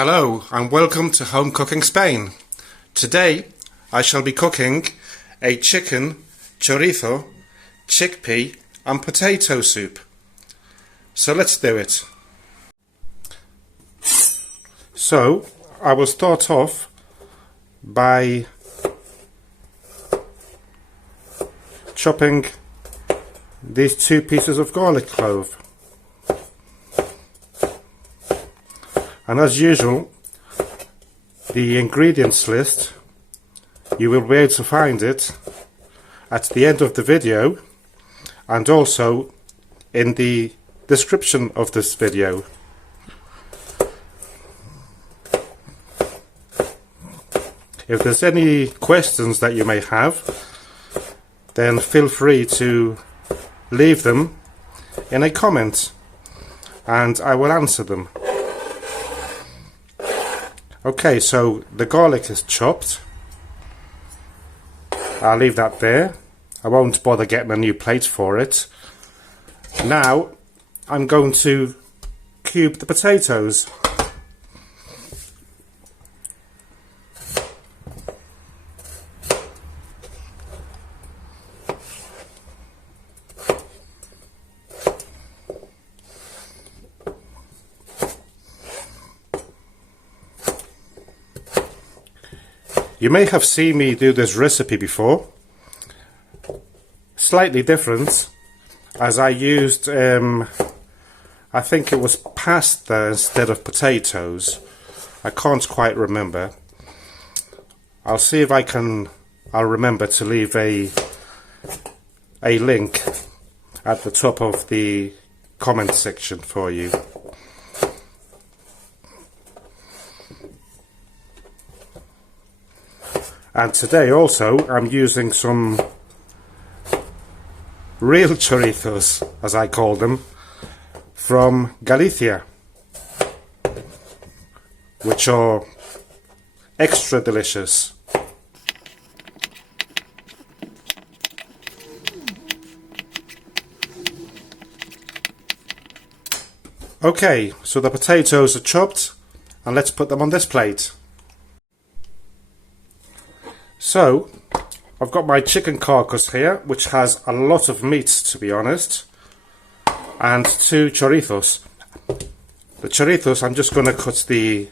Hello and welcome to Home Cooking Spain. Today I shall be cooking a chicken, chorizo, chickpea and potato soup. So let's do it. So I will start off by chopping these 2 pieces of garlic clove. And as usual, the ingredients list, you will be able to find it at the end of the video and also in the description of this video. If there's any questions that you may have, then feel free to leave them in a comment and I will answer them. Okay, so the garlic is chopped. I'll leave that there. I won't bother getting a new plate for it. Now I'm going to cube the potatoes. You may have seen me do this recipe before, slightly different, as I used, I think it was pasta instead of potatoes. I can't quite remember. I'll see if I'll remember to leave a link at the top of the comment section for you. And today also I'm using some real chorizos, as I call them, from Galicia, which are extra delicious. Okay, so the potatoes are chopped and let's put them on this plate. So, I've got my chicken carcass here, which has a lot of meat, to be honest, and 2 chorizos. The chorizos, I'm just going to cut the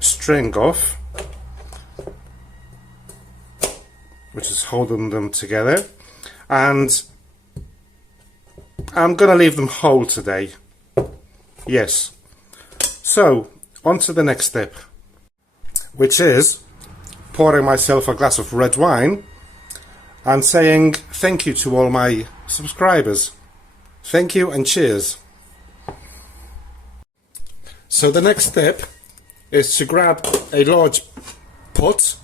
string off, which is holding them together, and I'm going to leave them whole today. Yes. So, on to the next step, which is pouring myself a glass of red wine and saying thank you to all my subscribers. Thank you and cheers. So the next step is to grab a large pot,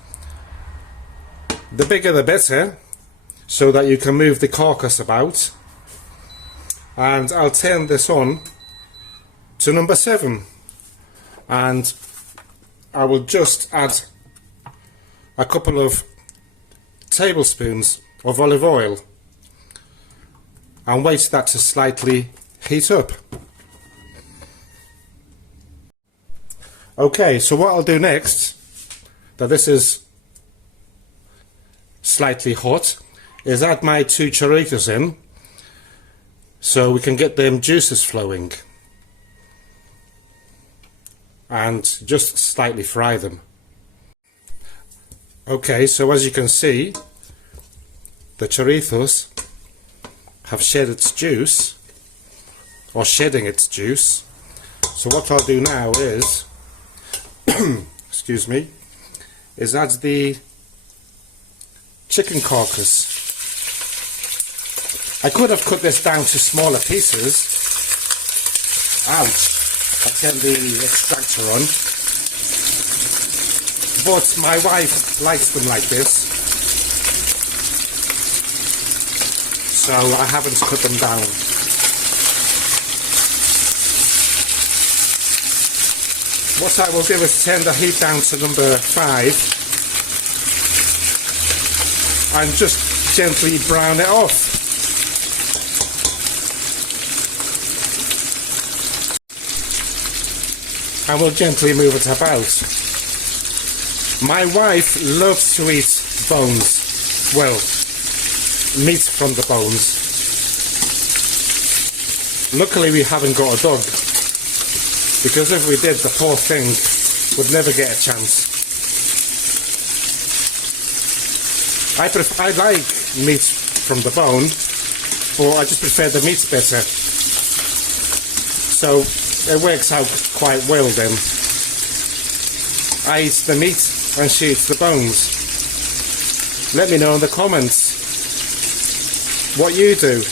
the bigger the better, so that you can move the carcass about, and I'll turn this on to number 7 and I will just add a couple of tablespoons of olive oil and wait that to slightly heat up. Okay, so what I'll do next, that this is slightly hot, is add my 2 chorizos in so we can get them juices flowing and just slightly fry them. Okay, so as you can see, the chorizos have shed its juice, or shedding its juice. So what I'll do now is, excuse me, is add the chicken carcass. I could have cut this down to smaller pieces. Ouch, I turned the extractor on. But my wife likes them like this, so I haven't cut them down. What I will do is turn the heat down to number 5 and just gently brown it off. and we'll gently move it about. My wife loves to eat bones, well, meat from the bones. Luckily we haven't got a dog, because if we did, the poor thing would never get a chance. I like meat from the bone, but I just prefer the meat better. So it works out quite well then. I eat the meat and she eats the bones. Let me know in the comments what you do.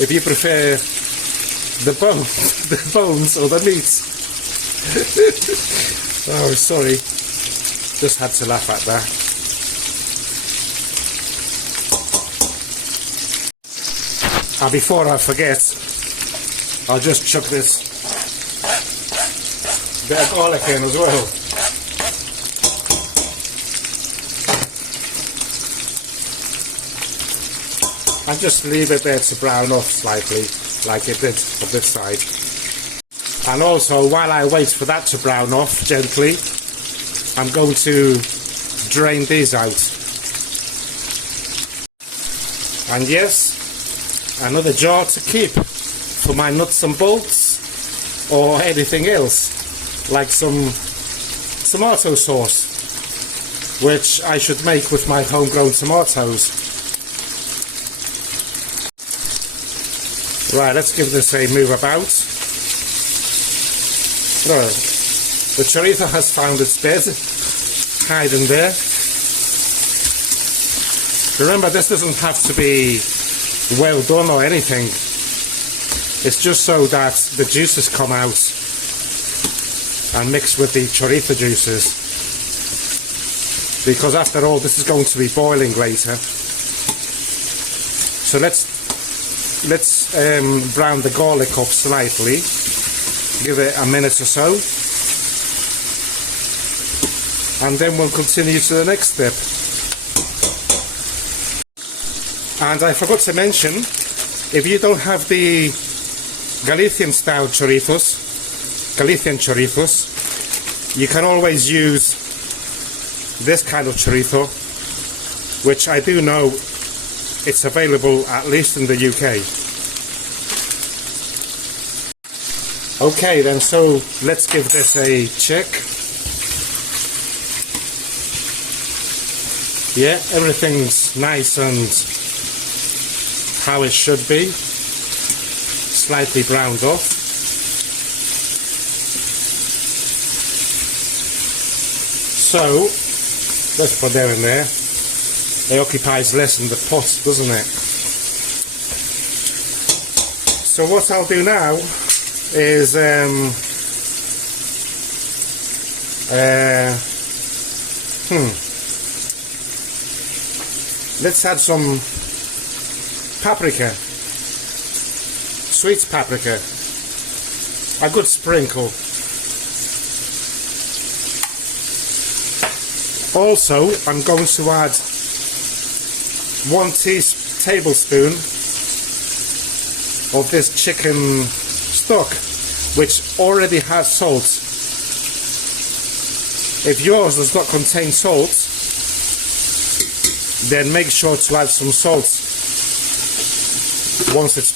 If you prefer the bones or the meat. Oh, sorry. Just had to laugh at that. And before I forget, I'll just chuck this bit of garlic in as well. And just leave it there to brown off slightly, like it did on this side. And also, while I wait for that to brown off gently, I'm going to drain these out. And yes, another jar to keep for my nuts and bolts, or anything else, like some tomato sauce, which I should make with my homegrown tomatoes. Right, let's give this a move about. Oh, the chorizo has found its bed, hiding there. Remember, this doesn't have to be well done or anything. It's just so that the juices come out and mix with the chorizo juices. Because after all, this is going to be boiling later. So let's brown the garlic up slightly. Give it a minute or so. And then we'll continue to the next step. And I forgot to mention, if you don't have the Galician style chorizos, you can always use this kind of chorizo, which I do know it's available at least in the UK. Okay then, so let's give this a check. Yeah, everything's nice and how it should be, slightly browned off. So let's put that in there. It occupies less in the pot, doesn't it? So what I'll do now is let's add some paprika, sweet paprika, a good sprinkle. Also, I'm going to add 1 tablespoon of this chicken stock, which already has salt. If yours does not contain salt, then make sure to add some salt once it's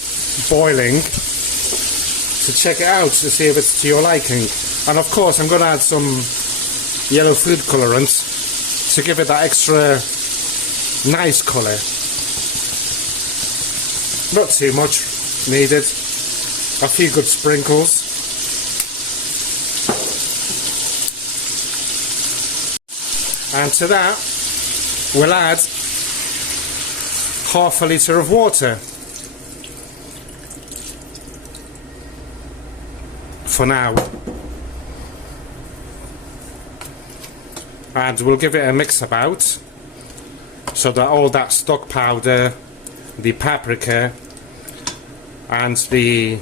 boiling, to check it out to see if it's to your liking. And of course I'm going to add some yellow food colorant to give it that extra nice colour. Not too much needed, a few good sprinkles. And to that we'll add half a litre of water for now, and we'll give it a mix about so that all that stock powder, the paprika and the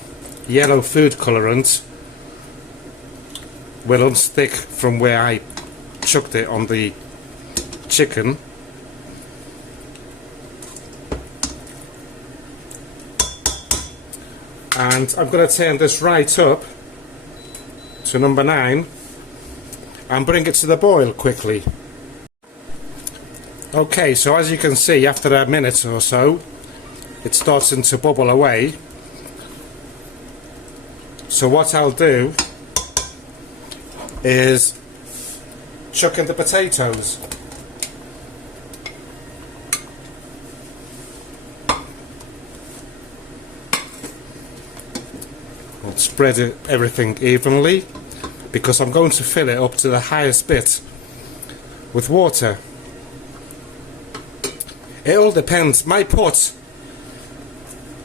yellow food colorant will unstick from where I chucked it on the chicken. And I'm going to turn this right up to number 9 and bring it to the boil quickly. Okay, so as you can see, after a minute or so, it's starting to bubble away. So what I'll do is chuck in the potatoes. I'll spread everything evenly, because I'm going to fill it up to the highest bit with water. It all depends.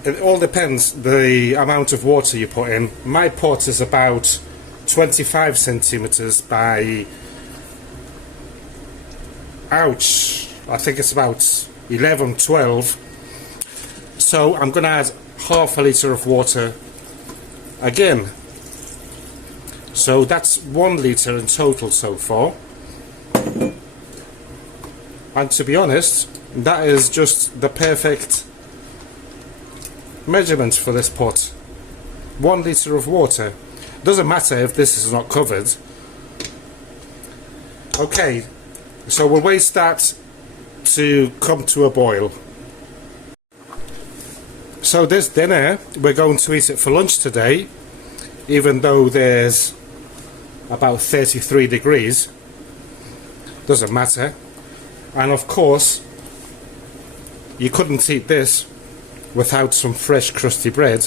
It all depends the amount of water you put in. My pot is about 25 centimeters by, ouch, I think it's about 11, 12. So I'm going to add half a litre of water again. So that's 1 litre in total so far. And to be honest, that is just the perfect measurement for this pot. 1 litre of water. Doesn't matter if this is not covered. Okay, so we'll wait that to come to a boil. So this dinner, we're going to eat it for lunch today, even though there's about 33 degrees. Doesn't matter. And of course, you couldn't eat this without some fresh crusty bread,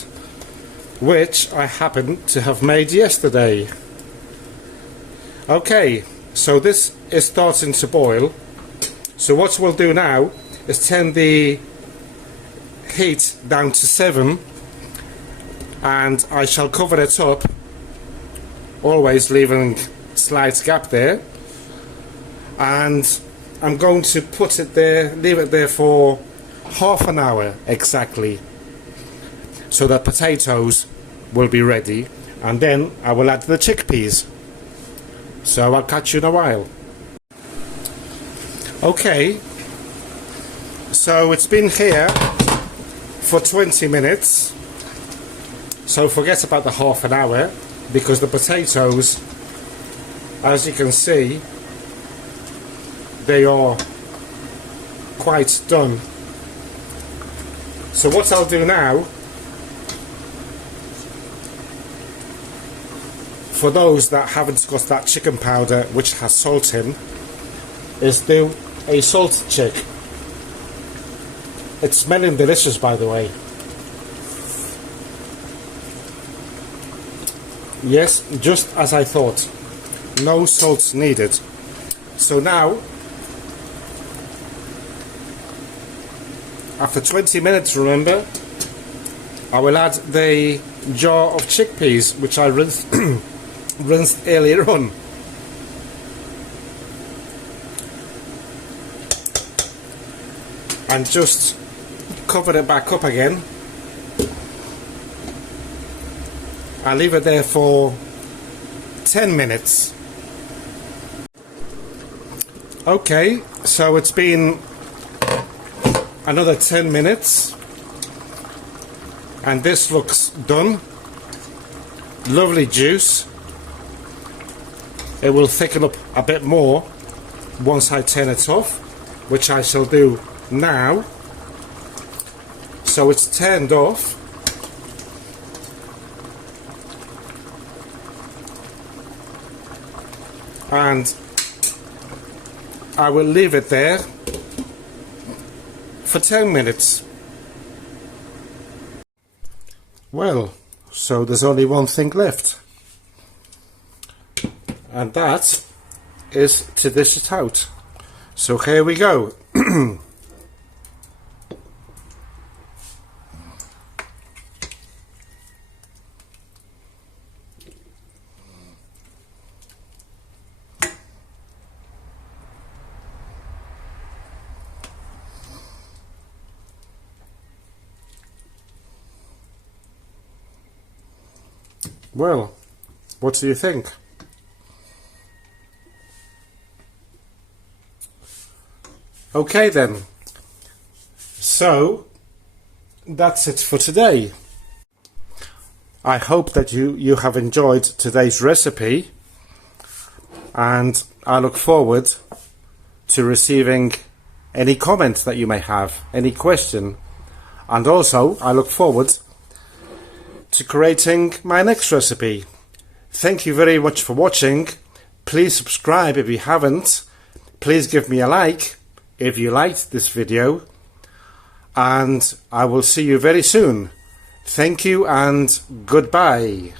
which I happened to have made yesterday. Okay, so this is starting to boil. So what we'll do now is turn the heat down to 7, and I shall cover it up, always leaving a slight gap there, and I'm going to put it there, leave it there for half an hour exactly, so the potatoes will be ready, and then I will add the chickpeas. So I'll catch you in a while. Okay, so it's been here for 20 minutes, so forget about the half an hour, because the potatoes, as you can see, they are quite done. So what I'll do now, for those that haven't got that chicken powder which has salt in, is do a salt chick. It's smelling delicious, by the way. Yes, just as I thought. No salt needed. So now, after 20 minutes, remember, I will add the jar of chickpeas, which I rinsed earlier on. And just cover it back up again. I'll leave it there for 10 minutes. Okay, so it's been another 10 minutes and this looks done. Lovely juice. It will thicken up a bit more once I turn it off, which I shall do now. So it's turned off. And I will leave it there for 10 minutes. Well, so there's only one thing left, and that is to dish it out. So here we go. Well, what do you think? Okay then, so that's it for today. I hope that you have enjoyed today's recipe, and I look forward to receiving any comments that you may have, any question, and also I look forward to creating my next recipe. Thank you very much for watching. Please subscribe if you haven't. Please give me a like if you liked this video, and I will see you very soon. Thank you and goodbye.